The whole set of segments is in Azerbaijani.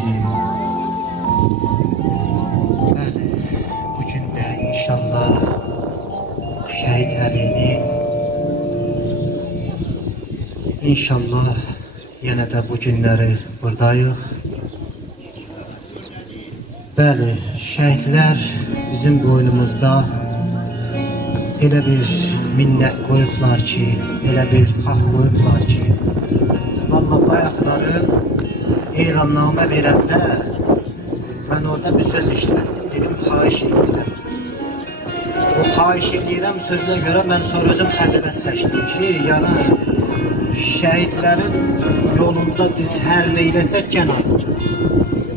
eylesin. Bəli, bu gün də inşallah Şəhid Əlinin inşallah yenə də bu günləri buradayıq. Bəli, şəhidlər bizim boynumuzda elə bir minnət qoyublar ki, elə bir haqq qoyublar ki, vallahi bayaqları elannamə verəndə mən orada bir söz işlətdim, dedim xahiş edirəm. O xahiş edirəm sözünə görə mən sonra özüm xəcalət çəkdim ki, yəni şəhidlərin yolunda biz hər nə eləsək gən azdır.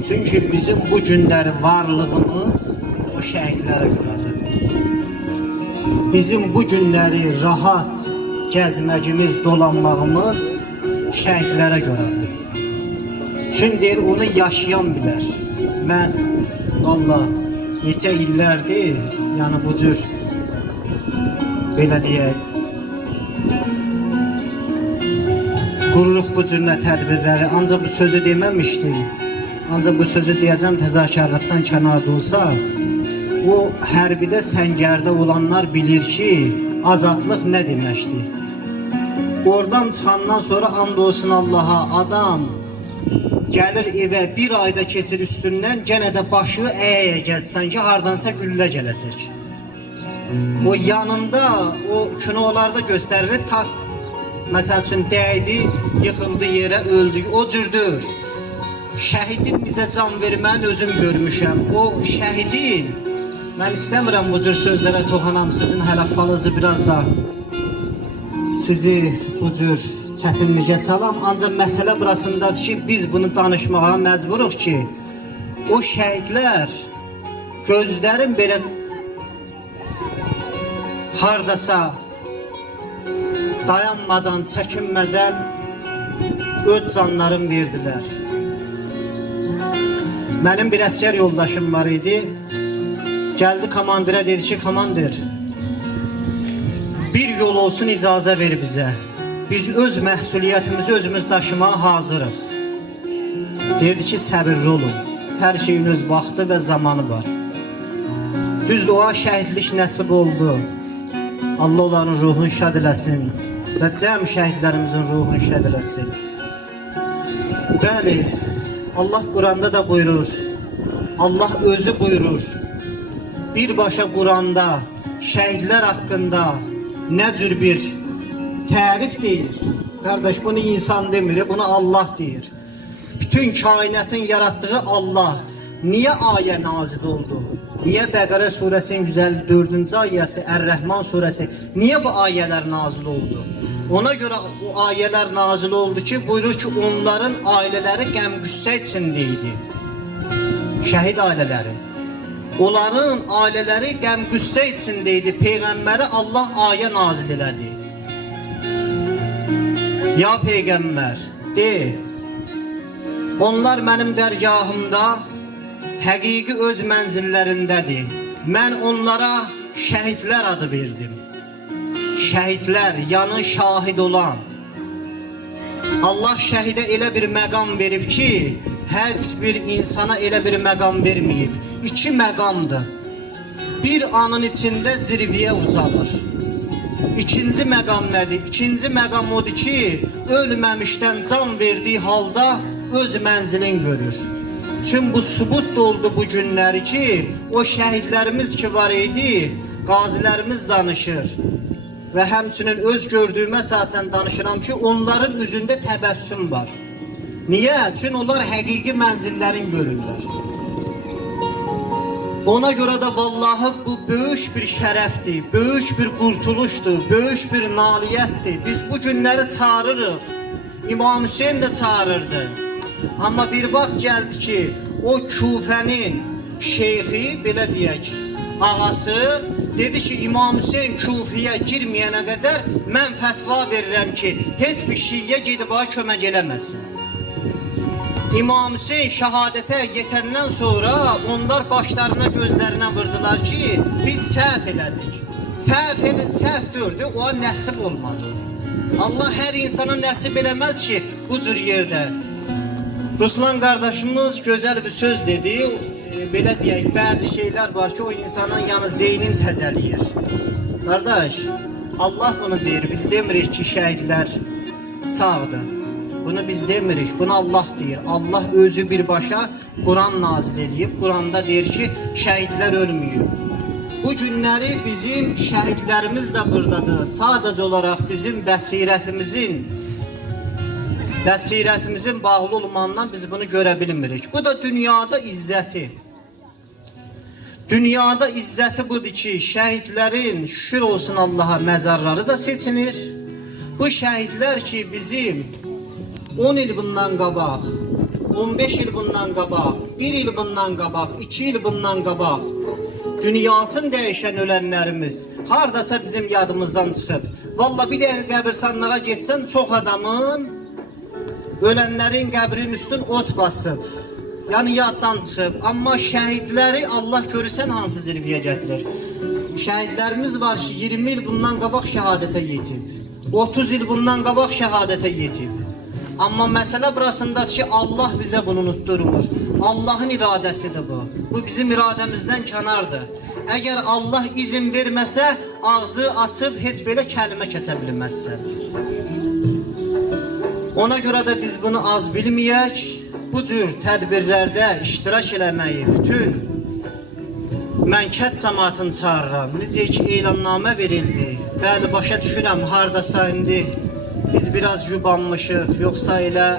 Çünki bizim bu günləri varlığımız o şəhidlərə görədir. Bizim bu günləri rahat gəzməyimiz, dolanmağımız şəhidlərə görədir. Çünki onu yaşayan bilər. Mən vallahi neçə illərdir, yəni bu cür belə deyək, qururuq bu cür tədbirləri, ancaq bu sözü deməmişdim. Ancaq bu sözü deyəcəm təzakərlikdən kənarda olsa, o hərbidə səngərdə olanlar bilir ki, azadlıq nə deməkdir. Oradan çıxandan sonra and olsun Allaha, adam gəlir evə bir ayda keçir üstündən, gənə də başı əyə gəzsən ki, hardansa güllə gələcək. O yanında, o kinolarda göstərilir, məsəl üçün dəydi, yıxıldı yerə, öldü, o cürdür. Şəhidin necə can verməni özüm görmüşəm. O şəhidin, mən istəmirəm bu cür sözlərə toxanam, sizin hələffalınızı biraz da sizi bu cür çətinlikə salam. Ancaq məsələ burasındadır ki, biz bunu danışmağa məcburuq ki, o şəhidlər gözlərin belə hardasa dayanmadan, çəkinmədən öz canlarını verdilər. Mənim bir əsgər yoldaşım var idi. Gəldi komandirə dedi ki, komandir, bir yol olsun icazə ver bizə. Biz öz məhsuliyyətimizi özümüz daşımağa hazırıq. Dedi ki, səbirli olun. Hər şeyin öz vaxtı və zamanı var. Düzdür, o şəhidlik nəsib oldu. Allah onların ruhunu şad eləsin və cəm şəhidlərimizin ruhunu şad eləsin. Bəli, Allah Quranda da buyurur, Allah özü buyurur, birbaşa Quranda şəhidlər haqqında nə cür bir tərif deyir. Qardaş, bunu insan demir, bunu Allah deyir. Bütün kainatın yarattığı Allah. Niyə ayə nazil oldu? Niyə Bəqərə surəsinin 154-cü ayəsi, Ər-Rəhman surəsi, niyə bu ayələr nazil oldu? Ona görə o ayələr nazil oldu ki, buyurur ki, onların ailələri qəm-qüssə içində idi. Şəhid ailələri. Onların ailələri qəm-qüssə içində idi. Peyğəmbəri Allah ayə nazil elədi. Ya Peyğəmbər, de, onlar mənim dərgahımda həqiqi öz mənzillərindədir. Mən onlara şəhidlər adı verdim. Şəhidlər, yəni şahid olan. Allah şəhidə elə bir məqam verib ki, heç bir insana elə bir məqam verməyib. İki məqamdır. Bir anın içində zirviyə ucalır. İkinci məqam nədir? İkinci məqam odur ki, ölməmişdən can verdiği halda öz mənzilin görür. Çünki bu sübut oldu bu günləri ki, o şəhidlərimiz ki var idi, qazilərimiz danışır. Və həmçinin öz gördüyümə əsasən danışıram ki, onların üzündə təbəssüm var. Niyə? Çünki onlar həqiqi mənzillərin görürlər. Ona görə də vallahi bu böyük bir şərəfdir, böyük bir qurtuluşdur, böyük bir nailiyyətdir. Biz bu günləri çağırırıq. İmam Hüseyin də çağırırdı. Amma bir vaxt gəldi ki, o Küfənin şeyxi, belə deyək, ağası dedi ki, İmam Hüseyin Küfiyə girməyənə qədər mən fətva verirəm ki, heç bir şiyə gedib ona kömək eləməsin. İmam Hüseyin şəhadətə yetəndən sonra onlar başlarına, gözlərinə vurdular ki, biz səhv elədik. Səhv dördü, o nəsib olmadı. Allah hər insana nəsib eləməz ki, bu cür yerdə. Ruslan qardaşımız gözəl bir söz dedi. Belə deyək, bəzi şeylər var ki, o insanın yanı zeynin təzəliyir. Qardaş, Allah bunu deyir. Biz demirik ki, şəhidlər sağdır. Bunu biz demirik. Bunu Allah deyir. Allah özü birbaşa Quran nazil edib. Quranda deyir ki, şəhidlər ölmüyor. Bu günləri bizim şəhidlərimiz də buradadır. Sadəcə olaraq bizim bəsirətimizin bağlı olmağından biz bunu görə bilmirik. Bu da dünyada izzəti. Dünyada izzəti budur ki, şəhidlərin şükür olsun Allaha məzarları da seçilir. Bu şəhidlər ki, bizim 10 il bundan qabaq, 15 il bundan qabaq, 1 il bundan qabaq, 2 il bundan qabaq dünyasını dəyişən ölənlərimiz hardasa bizim yadımızdan çıxıb. Vallahi bir dəqiqə qəbirstanlığa getsən çox adamın ölənlərin qəbrinin üstün ot basıb. Yəni yaddan çıxıb. Amma şəhidləri Allah görürsən hansı zirvəyə gətirir. Şəhidlərimiz var ki 20 il bundan qabaq şəhadətə yetib. 30 il bundan qabaq şəhadətə yetib. Amma məsələ burasındadır ki Allah bizə bunu unutturmur. Allahın iradəsidir bu. Bu bizim iradəmizdən kənardır. Əgər Allah izin verməsə ağzı açıb heç belə kəlmə kəsə bilməzsən. Ona görə də biz bunu az bilməyək, bu cür tədbirlərdə iştirak eləməyi bütün mənkət cəmaatını çağırıram. Necə ki elannamə verildi. Bəli, başa düşürəm, hardasa indi biz biraz yubanmışıq, yoxsa elə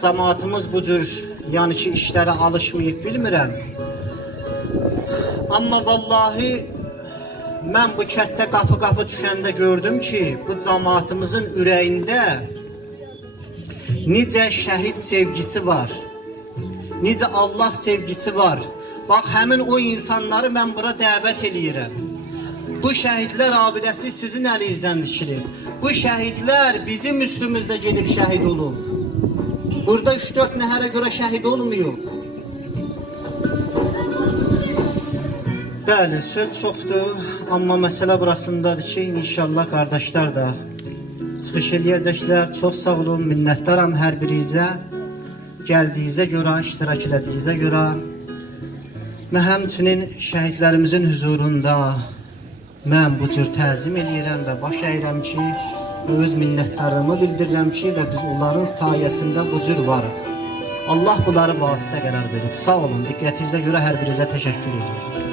cəmaatımız bu cür yəni ki işlərə alışmayıb bilmirəm. Amma vallahi mən bu kətdə qapı düşəndə gördüm ki, bu cəmaatımızın ürəyində necə şəhid sevgisi var, necə Allah sevgisi var. Bax, həmin o insanları mən bura dəvət eləyirəm. Bu şəhidlər abidəsi sizin əlinizdən dikilib. Bu şəhidlər bizim üstümüzdə gedib şəhid olub. Burada 3-4 nəfərə görə şəhid olmuyor. Bəli, söz çoxdur, amma məsələ burasındadır ki, inşallah qardaşlar da çıxış eləyəcəklər. Çox sağ olun, minnətdaram hər birinizə. Gəldiyinizə görə, iştirak elədiyinizə görə. Mən həmçinin şəhidlərimizin huzurunda mən bu cür təzim eləyirəm və baş əyirəm ki, öz minnətdarlığımı bildirirəm ki, və biz onların sayəsində bu cür varıq. Allah bunları vasitə qərar verib. Sağ olun, diqqətinizə görə hər birinizə təşəkkür edirəm.